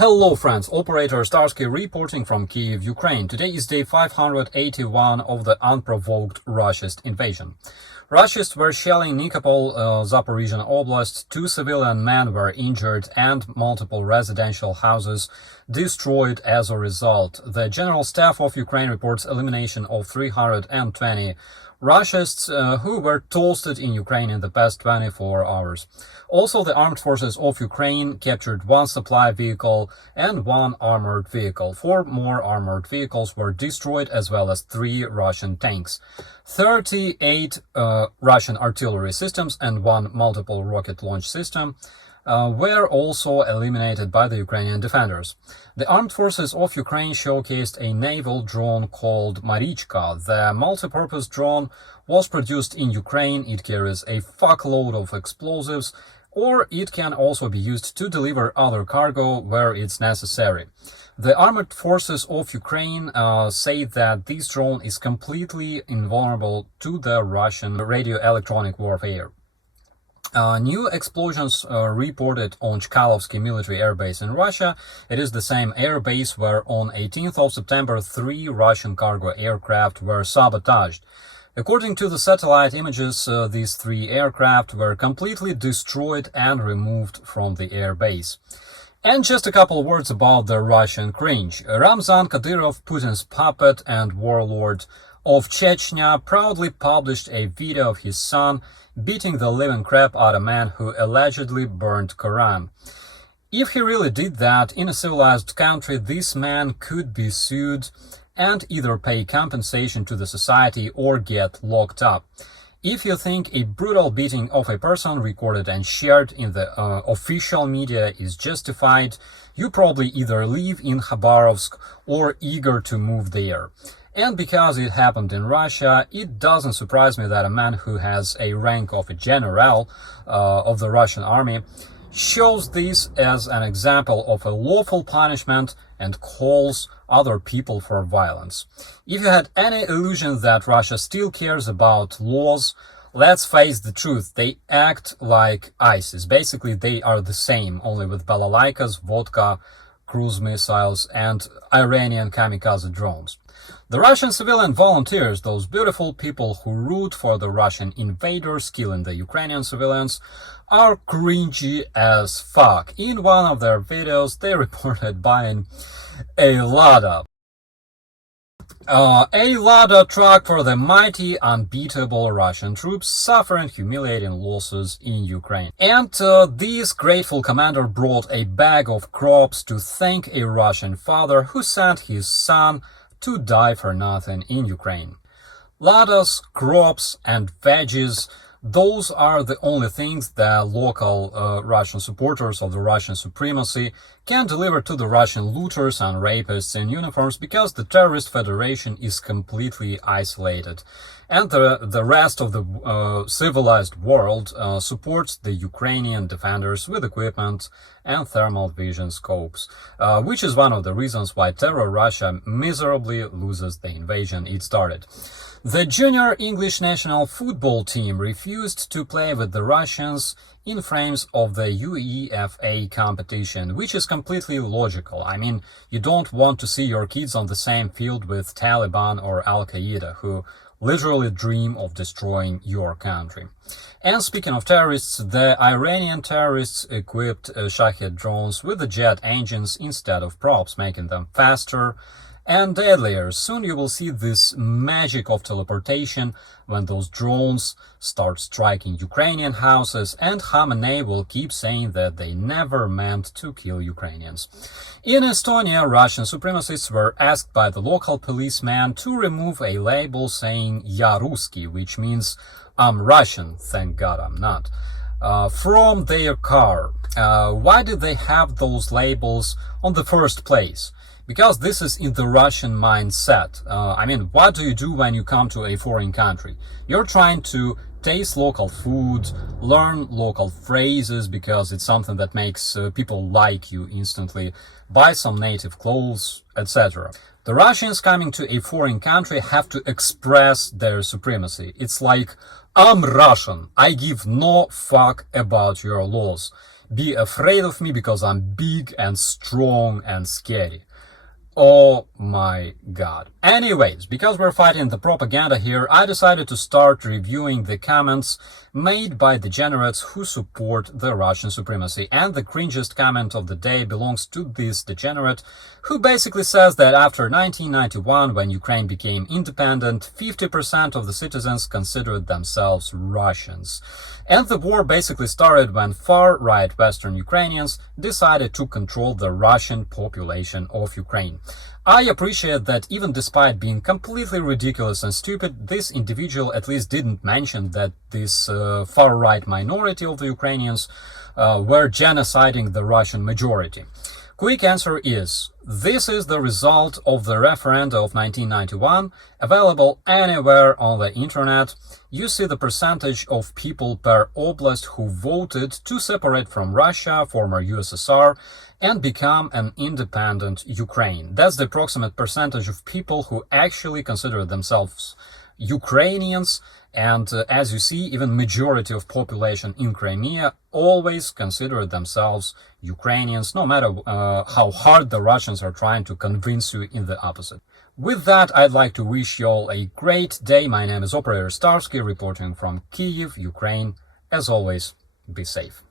Hello friends, operator Starsky reporting from Kiev, Ukraine. Today is day 581 of the unprovoked Russian invasion. Russians were shelling Nikopol, Zaporizhzhia Oblast, 2 civilian men were injured and multiple residential houses destroyed as a result. The General Staff of Ukraine reports elimination of 320 Russians who were toasted in Ukraine in the past 24 hours. Also, the armed forces of Ukraine captured 1 supply vehicle and 1 armored vehicle. 4 more armored vehicles were destroyed, as well as 3 Russian tanks. 38 Russian artillery systems and 1 multiple rocket launch system were also eliminated by the Ukrainian defenders. The armed forces of Ukraine showcased a naval drone called Marichka. The multi-purpose drone was produced in Ukraine. It carries a fuckload of explosives, or it can also be used to deliver other cargo where it's necessary. The armed forces of Ukraine say that this drone is completely invulnerable to the Russian radio-electronic warfare. New explosions reported on Chkalovsky military airbase in Russia. It is the same airbase where on 18th of September 3 Russian cargo aircraft were sabotaged. According to the satellite images, these 3 aircraft were completely destroyed and removed from the airbase. And just a couple of words about the Russian cringe. Ramzan Khadir, Putin's puppet and warlord of Chechnya, proudly published a video of his son beating the living crap out of a man who allegedly burned Quran. If he really did that in a civilized country, this man could be sued and either pay compensation to the society or get locked up. If you think a brutal beating of a person recorded and shared in the official media is justified, you probably either live in Khabarovsk or eager to move there. And because it happened in Russia, it doesn't surprise me that a man who has a rank of a general of the Russian army shows this as an example of a lawful punishment and calls other people for violence. If you had any illusion that Russia still cares about laws, let's face the truth, they act like ISIS. Basically, they are the same, only with balalaikas, vodka, cruise missiles, and Iranian kamikaze drones. The Russian civilian volunteers, those beautiful people who root for the Russian invaders killing the Ukrainian civilians, are cringy as fuck. In one of their videos, they reported buying a Lada. A Lada truck for the mighty, unbeatable Russian troops suffering humiliating losses in Ukraine. And this grateful commander brought a bag of crops to thank a Russian father who sent his son to die for nothing in Ukraine. Ladas, crops and veggies, those are the only things that local Russian supporters of the Russian supremacy can deliver to the Russian looters and rapists in uniforms, because the terrorist federation is completely isolated. And the rest of the civilized world supports the Ukrainian defenders with equipment and thermal vision scopes, which is one of the reasons why Terror Russia miserably loses the invasion it started. The junior English national football team refused to play with the Russians in frames of the UEFA competition, which is completely logical. I mean, you don't want to see your kids on the same field with Taliban or Al-Qaeda, who literally dream of destroying your country. And speaking of terrorists, the Iranian terrorists equipped Shahed drones with the jet engines instead of props, making them faster and deadlier. Soon you will see this magic of teleportation when those drones start striking Ukrainian houses, and Khamenei will keep saying that they never meant to kill Ukrainians. In Estonia, Russian supremacists were asked by the local policeman to remove a label saying "Ya Ruski," which means "I'm Russian, thank God I'm not," from their car. Why did they have those labels on the first place? Because this is in the Russian mindset. I mean, what do you do when you come to a foreign country? You're trying to taste local food, learn local phrases because it's something that makes people like you instantly, buy some native clothes, etc. The Russians coming to a foreign country have to express their supremacy. It's like, I'm Russian, I give no fuck about your laws. be afraid of me because I'm big and strong and scary. Oh my god. Anyways, because we're fighting the propaganda here, I decided to start reviewing the comments made by degenerates who support the Russian supremacy. And the cringiest comment of the day belongs to this degenerate, who basically says that after 1991, when Ukraine became independent, 50% of the citizens considered themselves Russians. And the war basically started when far-right Western Ukrainians decided to control the Russian population of Ukraine. I appreciate that even despite being completely ridiculous and stupid, this individual at least didn't mention that this far-right minority of the Ukrainians were genociding the Russian majority. Quick answer is, this is the result of the referenda of 1991, available anywhere on the internet. You see the percentage of people per oblast who voted to separate from Russia, former USSR, and become an independent Ukraine. That's the approximate percentage of people who actually consider themselves Ukrainians, and as you see, even majority of population in Crimea always consider themselves Ukrainians, no matter how hard the Russians are trying to convince you in the opposite. With that, I'd like to wish you all a great day. My name is Operator Starsky, reporting from Kyiv, Ukraine. As always, be safe.